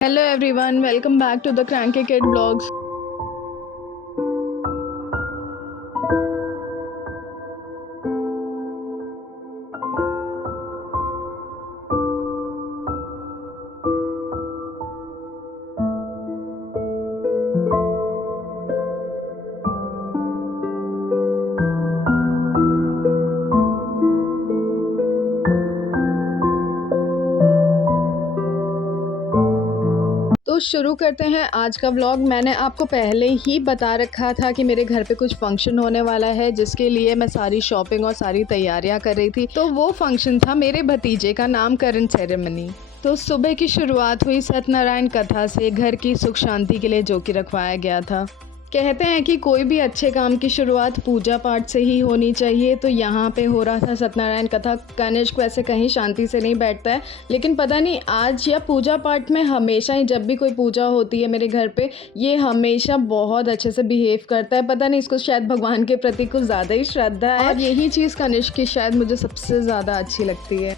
Hello everyone, welcome back to the Cranky Kid Vlogs. तो शुरू करते हैं आज का व्लॉग। मैंने आपको पहले ही बता रखा था कि मेरे घर पे कुछ फंक्शन होने वाला है, जिसके लिए मैं सारी शॉपिंग और सारी तैयारियां कर रही थी। तो वो फंक्शन था मेरे भतीजे का नामकरण सेरेमनी। तो सुबह की शुरुआत हुई सत्यनारायण कथा से, घर की सुख शांति के लिए जो कि रखवाया गया था। कहते हैं कि कोई भी अच्छे काम की शुरुआत पूजा पाठ से ही होनी चाहिए। तो यहाँ पे हो रहा था सत्यनारायण कथा। कनिष्क वैसे कहीं शांति से नहीं बैठता है, लेकिन पता नहीं आज या पूजा पाठ में हमेशा ही जब भी कोई पूजा होती है मेरे घर पे, ये हमेशा बहुत अच्छे से बिहेव करता है। पता नहीं, इसको शायद भगवान के प्रति कुछ ज़्यादा ही श्रद्धा है, और यही चीज़ कनिष्क की शायद मुझे सबसे ज़्यादा अच्छी लगती है।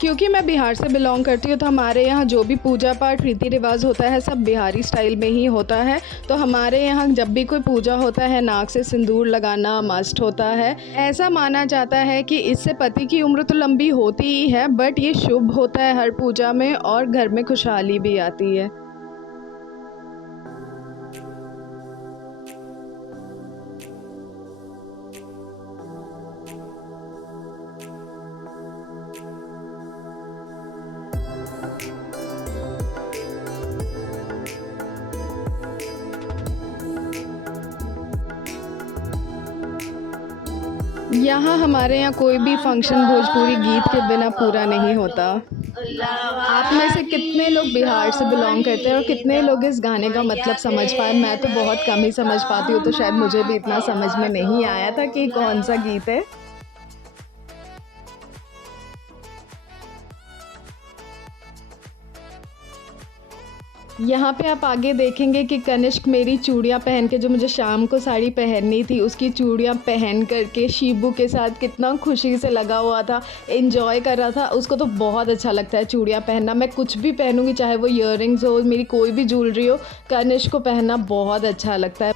क्योंकि मैं बिहार से बिलोंग करती हूँ, तो हमारे यहाँ जो भी पूजा पाठ रीति रिवाज होता है सब बिहारी स्टाइल में ही होता है। तो हमारे यहाँ जब भी कोई पूजा होता है, नाक से सिंदूर लगाना मस्ट होता है। ऐसा माना जाता है कि इससे पति की उम्र तो लंबी होती ही है, बट ये शुभ होता है हर पूजा में, और घर में खुशहाली भी आती है। यहाँ हमारे यहाँ कोई भी फंक्शन भोजपुरी गीत के बिना पूरा नहीं होता। आप में से कितने लोग बिहार से बिलोंग करते हैं और कितने लोग इस गाने का मतलब समझ पाए? मैं तो बहुत कम ही समझ पाती हूँ, तो शायद मुझे भी इतना समझ में नहीं आया था कि कौन सा गीत है। यहाँ पे आप आगे देखेंगे कि कनिष्क मेरी चूड़ियाँ पहन के, जो मुझे शाम को साड़ी पहननी थी, उसकी चूड़ियाँ पहन करके शीबू के साथ कितना खुशी से लगा हुआ था, एंजॉय कर रहा था। उसको तो बहुत अच्छा लगता है चूड़ियाँ पहनना। मैं कुछ भी पहनूंगी, चाहे वो ईयररिंग्स हो, मेरी कोई भी ज्वेलरी हो, कनिष्क को पहनना बहुत अच्छा लगता है।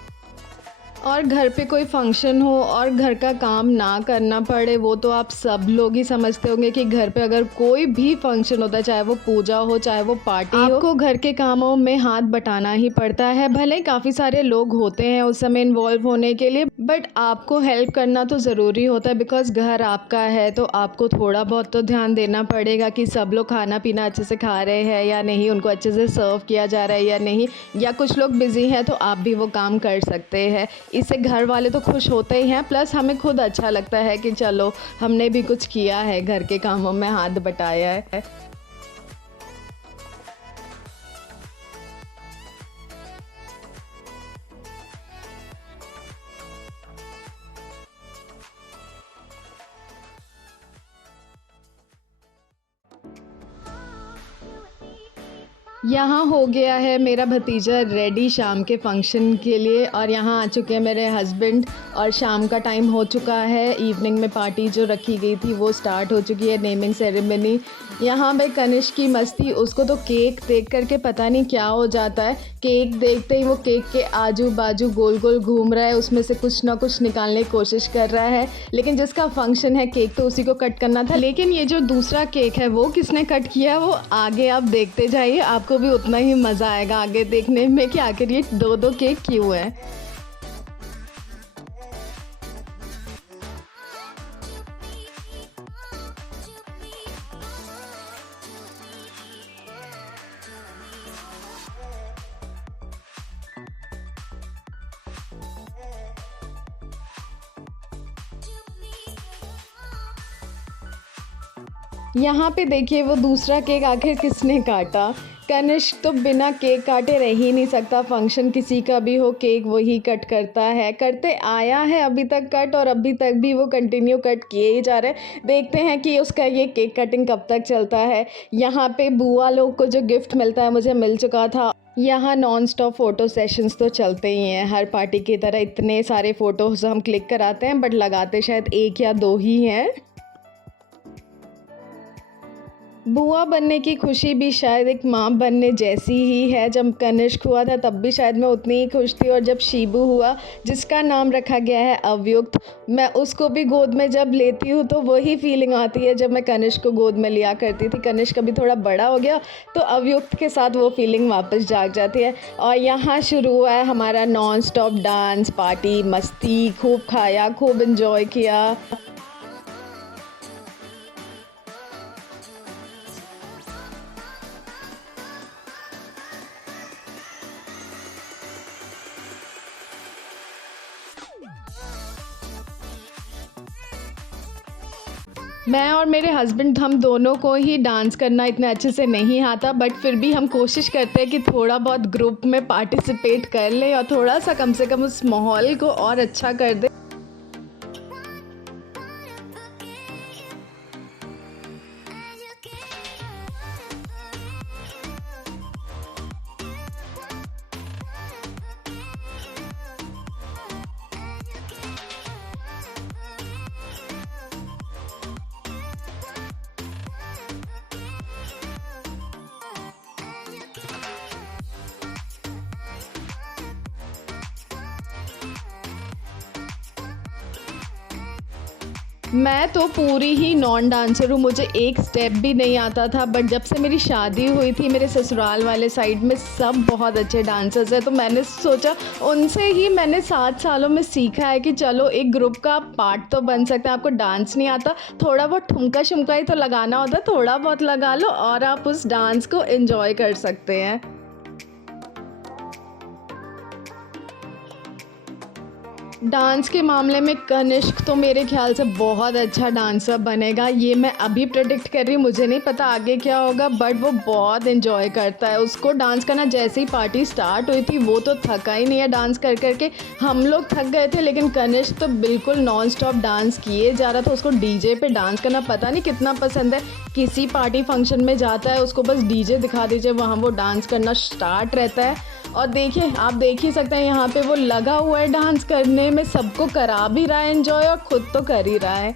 और घर पे कोई फंक्शन हो और घर का काम ना करना पड़े, वो तो आप सब लोग ही समझते होंगे कि घर पे अगर कोई भी फंक्शन होता है, चाहे वो पूजा हो चाहे वो पार्टी हो, आपको घर के कामों में हाथ बटाना ही पड़ता है। भले ही काफ़ी सारे लोग होते हैं उस समय इन्वॉल्व होने के लिए, बट आपको हेल्प करना तो ज़रूरी होता है, बिकॉज घर आपका है। तो आपको थोड़ा बहुत तो ध्यान देना पड़ेगा कि सब लोग खाना पीना अच्छे से खा रहे हैं या नहीं, उनको अच्छे से सर्व किया जा रहा है या नहीं, या कुछ लोग बिजी हैं तो आप भी वो काम कर सकते हैं। इससे घर वाले तो खुश होते ही हैं, प्लस हमें खुद अच्छा लगता है कि चलो हमने भी कुछ किया है, घर के कामों में हाथ बटाया है। यहाँ हो गया है मेरा भतीजा रेडी शाम के फंक्शन के लिए, और यहाँ आ चुके हैं मेरे हस्बैंड, और शाम का टाइम हो चुका है। इवनिंग में पार्टी जो रखी गई थी वो स्टार्ट हो चुकी है, नेमिंग सेरेमनी। यहाँ पे कनिष्क की मस्ती, उसको तो केक देख करके पता नहीं क्या हो जाता है। केक देखते ही वो केक के आजू बाजू गोल गोल घूम रहा है, उसमें से कुछ ना कुछ निकालने की कोशिश कर रहा है। लेकिन जिसका फंक्शन है, केक तो उसी को कट करना था। लेकिन ये जो दूसरा केक है वो किसने कट किया, वो आगे आप देखते जाइए, आपको भी उतना ही मज़ा आएगा आगे देखने में कि आखिर ये दो दो केक क्यों है। यहाँ पे देखिए वो दूसरा केक आखिर किसने काटा। कनिष्क तो बिना केक काटे रह ही नहीं सकता। फंक्शन किसी का भी हो, केक वही कट करता है, करते आया है अभी तक कट, और अभी तक भी वो कंटिन्यू कट किए ही जा रहे हैं। देखते हैं कि उसका ये केक कटिंग कब तक चलता है। यहाँ पे बुआ लोग को जो गिफ्ट मिलता है, मुझे मिल चुका था। यहाँ नॉन स्टॉप फ़ोटो सेशंस तो चलते ही हैं, हर पार्टी की तरह इतने सारे फ़ोटोज़ हम क्लिक कराते हैं, बट लगाते शायद एक या दो ही हैं। बुआ बनने की खुशी भी शायद एक माँ बनने जैसी ही है। जब कनिष्क हुआ था तब भी शायद मैं उतनी ही खुश थी, और जब शीबू हुआ जिसका नाम रखा गया है अवयुक्त, मैं उसको भी गोद में जब लेती हूँ तो वही फीलिंग आती है जब मैं कनिष्क को गोद में लिया करती थी। कनिष्क अभी थोड़ा बड़ा हो गया तो अवयुक्त के साथ वो फीलिंग वापस जाग जाती है। और यहाँ शुरू हुआ है हमारा नॉन स्टॉप डांस पार्टी, मस्ती, खूब खाया, खूब इन्जॉय किया। मैं और मेरे हस्बैंड, हम दोनों को ही डांस करना इतने अच्छे से नहीं आता, बट फिर भी हम कोशिश करते हैं कि थोड़ा बहुत ग्रुप में पार्टिसिपेट कर लें और थोड़ा सा कम से कम उस माहौल को और अच्छा कर दें। मैं तो पूरी ही नॉन डांसर हूँ, मुझे एक स्टेप भी नहीं आता था, बट जब से मेरी शादी हुई थी मेरे ससुराल वाले साइड में सब बहुत अच्छे डांसर्स हैं, तो मैंने सोचा उनसे ही मैंने 7 सालों में सीखा है कि चलो एक ग्रुप का पार्ट तो बन सकते हैं। आपको डांस नहीं आता, थोड़ा बहुत ठुमका शुमका ही तो लगाना होता है, थोड़ा बहुत लगा लो और आप उस डांस को एंजॉय कर सकते हैं। डांस के मामले में कनिष्क तो मेरे ख्याल से बहुत अच्छा डांसर बनेगा, ये मैं अभी प्रेडिक्ट कर रही हूँ। मुझे नहीं पता आगे क्या होगा, बट वो बहुत एंजॉय करता है। उसको डांस करना, जैसे ही पार्टी स्टार्ट हुई थी वो तो थका ही नहीं है डांस कर करके। हम लोग थक गए थे, लेकिन कनिष्क तो बिल्कुल नॉन स्टॉप डांस किए जा रहा था। उसको डीजे पे डांस करना पता नहीं कितना पसंद है। किसी पार्टी फंक्शन में जाता है, उसको बस डीजे दिखा दीजिए, वहाँ वो डांस करना स्टार्ट रहता है। और देखिए, आप देख ही सकते हैं यहाँ पे वो लगा हुआ है डांस करने में, सबको करा भी रहा है एंजॉय और खुद तो कर ही रहा है।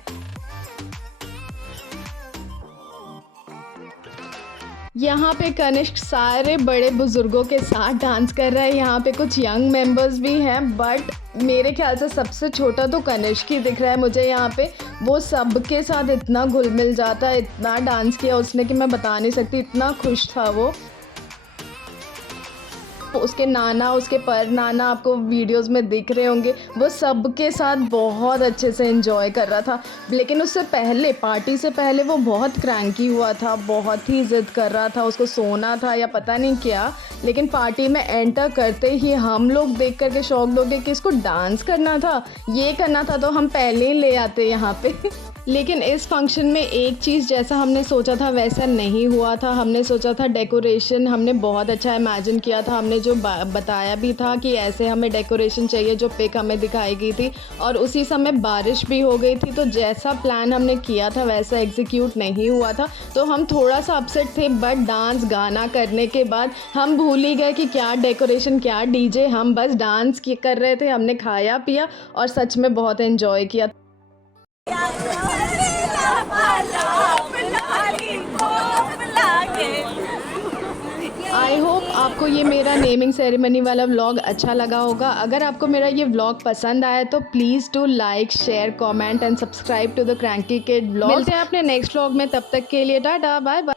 यहाँ पे कनिष्क सारे बड़े बुजुर्गों के साथ डांस कर रहा है। यहाँ पे कुछ यंग मेंबर्स भी हैं, बट मेरे ख्याल से सबसे छोटा तो कनिष्क ही दिख रहा है मुझे यहाँ पे। वो सबके साथ इतना घुल मिल जाता है, इतना डांस किया उसने कि मैं बता नहीं सकती, इतना खुश था वो। उसके नाना, उसके पर नाना आपको वीडियोस में दिख रहे होंगे, वो सबके साथ बहुत अच्छे से एंजॉय कर रहा था। लेकिन उससे पहले, पार्टी से पहले वो बहुत क्रैंकी हुआ था, बहुत ही ज़िद कर रहा था, उसको सोना था या पता नहीं क्या। लेकिन पार्टी में एंटर करते ही हम लोग देख करके शॉक्ड हो गए कि इसको डांस करना था, ये करना था तो हम पहले ही ले आते यहाँ पे। लेकिन इस फंक्शन में एक चीज़ जैसा हमने सोचा था वैसा नहीं हुआ था। हमने सोचा था डेकोरेशन, हमने बहुत अच्छा इमेजिन किया था, हमने जो बताया भी था कि ऐसे हमें डेकोरेशन चाहिए, जो पिक हमें दिखाई गई थी, और उसी समय बारिश भी हो गई थी, तो जैसा प्लान हमने किया था वैसा एग्जीक्यूट नहीं हुआ था। तो हम थोड़ा सा अपसेट थे, बट डांस गाना करने के बाद हम भूल ही गए कि क्या डेकोरेशन, क्या डीजे, हम बस डांस कर रहे थे। हमने खाया पिया और सच में बहुत एंजॉय किया। आई होप आपको ये मेरा नेमिंग सेरेमनी वाला व्लॉग अच्छा लगा होगा। अगर आपको मेरा ये व्लॉग पसंद आया तो please do like, share, comment and subscribe to the cranky kid vlog. मिलते हैं अपने नेक्स्ट व्लॉग में, तब तक के लिए टाटा, बाय बाय।